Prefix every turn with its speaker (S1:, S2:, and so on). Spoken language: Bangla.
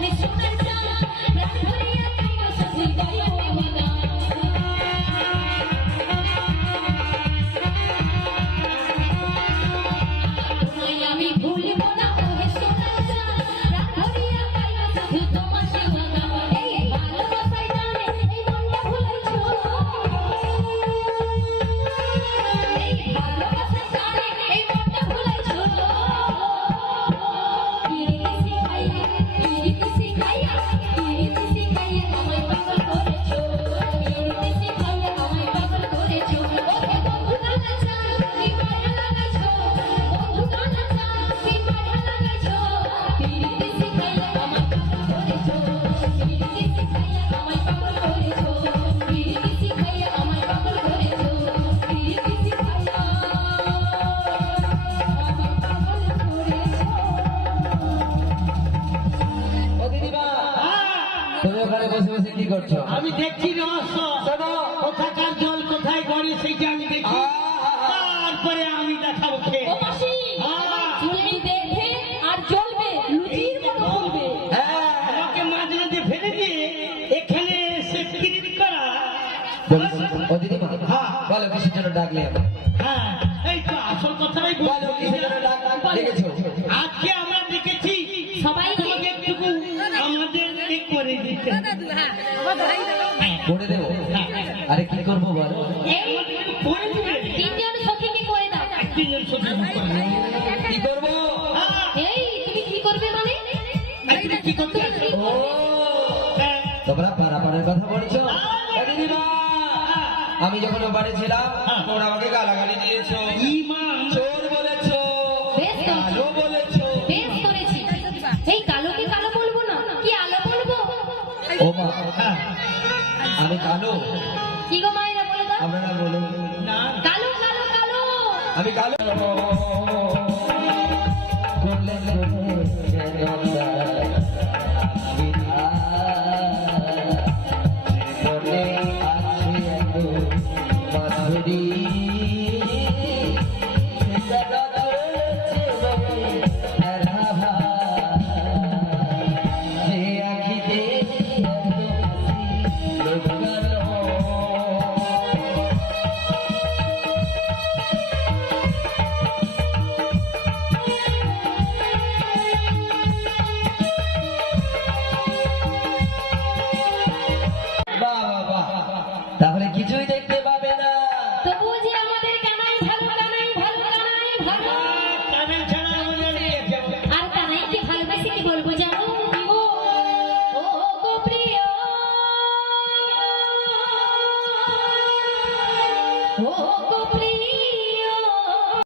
S1: विष्णु করছ?
S2: আমি দেখছি রহস্য। কোথাকার জল কোথায় গড়ে সেইটা আমি দেখি। তারপরে আমি দেখাবো খেয়ে
S3: ও
S2: হ্যাঁ।
S3: ফুলবে।
S1: হ্যাঁ।
S2: আমাকে মাঝে মাঝে ফেলে দিয়ে এখানে এসে করা।
S1: ও দিদিমা
S2: হ্যাঁ।
S1: বলো কিসের জন্য ডাকলে?
S2: হ্যাঁ এই তো আসল কথাটাই
S1: বলো কিসের জন্য ডাক
S2: আমাদের করে দিতে?
S1: করে দেবো। আরে কি করব বল?
S3: এই
S2: আমাদের একটু করে দিবে।
S3: তিনজন সখীকে করে দাও।
S2: তিনজন সত্যি করে
S1: কি করব?
S2: হ্যাঁ,
S3: এই তুমি কি করবে মানে?
S2: কি করতে
S1: ও।
S2: হ্যাঁ,
S1: তোমরা পারাপারের কথা বলছো? আমি যখন ও বাড়ি ছিলাম তোমরা আমাকে গালাগালি দিয়েছ। ও মা আমি কালো।
S3: কি গো মায়েরা বলে দাও
S1: আপনারা বলুন।
S2: না
S3: কালো কালো কালো।
S1: আমি কালো। করলে
S3: আর কানাইকে ভালোবেসে কি বলব জানো ও ও